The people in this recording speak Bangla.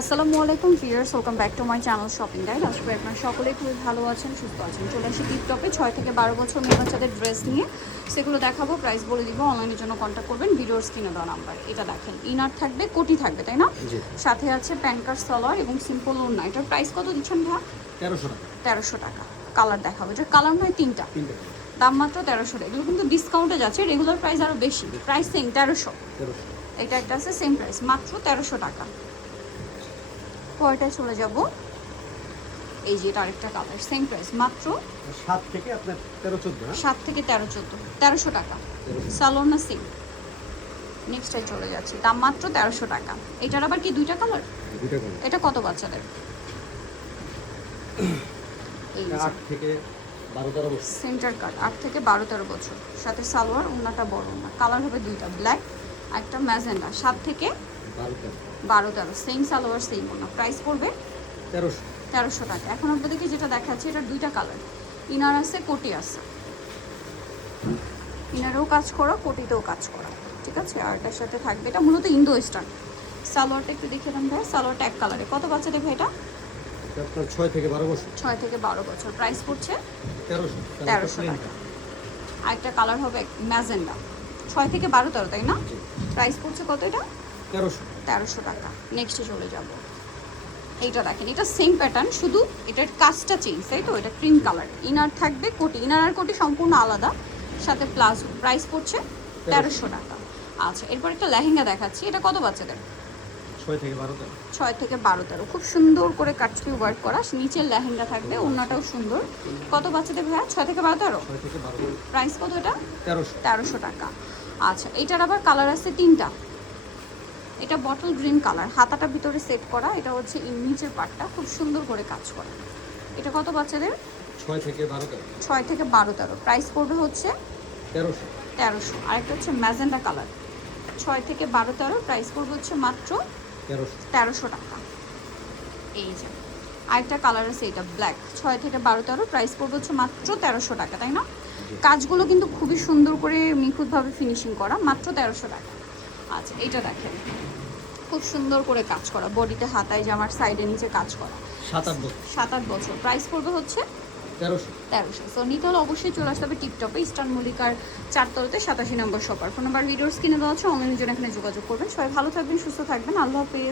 আসসালামু আলাইকুম viewers, welcome back to my channel shopping guide. আশা করি আপনারা সকলেই খুবই ভালো আছেন, সুস্থ আছেন। চলে আসি টিকটপে 6 থেকে 12 বছর মেয়ে বাচ্চাদের ড্রেস নিয়ে, সেগুলো দেখাবো, প্রাইস বলে দিব। অনলাইনের জন্য কন্ট্যাক্ট করবেন ভিডিওর স্ক্রিনে দেওয়া নাম্বার। এটা দেখেন, ইনার থাকবে, কোটি থাকবে, তাই না? সাথে আছে প্যান্ট সালোয়ার এবং সিম্পল ওড়না। এটার প্রাইস কত দিচ্ছেন ভাই? 1300 টাকা। 1300 টাকা। কালার দেখাবো, এটার কালার নয় তিনটা, দাম মাত্র 1300 টাকা। এগুলো কিন্তু ডিসকাউন্টে যাচ্ছে, রেগুলার প্রাইস আরও বেশি। Price same 1300। এটা একটা আছে সেম প্রাইস, মাত্র 1300 টাকা। পরেরটায় চলে যাব, এই যে এটা আরেকটা কালার, সেম প্রাইস, মাত্র 7 থেকে আপনার 13-14। 7 থেকে 13-14, 1300 টাকা। সালোয়ার না সেম। নেক্সটটায় চলে যাচ্ছি, দাম মাত্র 1300 টাকা। এটার আবার কি দুইটা কালার? দুইটা কালার। এটা কত বাচ্চাদের? এই 8 থেকে 12-13 বছর। সেন্টার কাট, 8 থেকে 12-13 বছর। সাথে সালোয়ার, ওন্নাটা বড় না। কালার হবে দুইটা, ব্ল্যাক আর একটা ম্যাজেন্ডা। 7 থেকে 12-13, সেম সালোয়ার সেম ওন্না। প্রাইস পড়বে 1300 টাকা। এখন আপনাদেরকে যেটা দেখাচ্ছি, এটার দুইটা কালার, ইনার আছে, কোটি আছে। ইনারেও কাজ করা, কোটিতেও কাজ করা, ঠিক আছে। আর এটার সাথে থাকবে, এটা মূলত ইন্দো ওয়েস্টার্ন। সালোয়ারটা একটু দেখে দেন ভাই। সালোয়ারটা এক কালারে। কত বাচ্চা দেবে এটা? আপনার 6 থেকে 12 বছর। 6 থেকে 12 বছর। প্রাইস পড়ছে 1300 টাকা। আরেকটা কালার হবে ম্যাজেন্ডা, 6 থেকে 12-13, তাই না? প্রাইস পড়ছে কত এটা? 1300 টাকা। নেক্সটে চলে যাব, এইটা দেখেন, এটা সেম প্যাটার্ন, শুধু এটার কাজটা চেঞ্জ, তাই তো? এটা ক্রিম কালার, ইনার থাকবে, কোটি। ইনার আর কোটি সম্পূর্ণ আলাদা, সাথে প্লাজো। প্রাইস পড়ছে 1300 টাকা। আচ্ছা, এরপর একটা লেহেঙ্গা দেখাচ্ছি। এটা কত বাচ্চাদের? 6 থেকে 12-13। 6 থেকে 12-13। খুব সুন্দর করে কাটছবি ওয়ার্ক করা, নিচের লেহেঙ্গা থাকবে, ওড়নাটাও সুন্দর। কত বাচ্চাদের ভাইয়া? 6 থেকে 12-13। 6 থেকে 12। প্রাইস কত এটা? 1300 টাকা। আচ্ছা, এটার আবার কালার আছে তিনটা। এটা বটল গ্রিন কালার, হাতাটা ভিতরে সেট করা। এটা হচ্ছে নিচের পাটটা খুব সুন্দর করে কাজ করা। এটা কত বাচ্চাদের? 6 থেকে 12-13। 6 থেকে 12-13। প্রাইস পড়বে হচ্ছে 1300। আরেকটা হচ্ছে ম্যাজেন্ডা কালার, 6 থেকে 12-13। প্রাইস পড়বে হচ্ছে মাত্র 1300 টাকা। এই যে আরেকটা কালার আছে, এটা ব্ল্যাক, 6 থেকে 12-13। প্রাইস পড়বে হচ্ছে মাত্র 1300 টাকা, তাই না? কাজগুলো কিন্তু খুবই সুন্দর করে নিখুঁতভাবে ফিনিশিং করা, মাত্র 1300 টাকা। আচ্ছা, এটা দেখেন, খুব সুন্দর করে কাজ করা, বডিতে, হাতায়, জামার সাইডে, নিচে কাজ করা। 7-8 বছর। প্রাইস পড়বে হচ্ছে 1300। সো নিতে হলে অবশ্যই চলে আসতে হবে টিকটপে, ইস্টার্ন মল্লিকার 4 তলাতে 87 নম্বর শপার। ফোন নাম্বার ভিডিওর স্ক্রিনে দেওয়া আছে, অনলাইনের জন্য এখানে যোগাযোগ করবেন। সবাই ভালো থাকবেন, সুস্থ থাকবেন। আল্লাহ হাফেজ।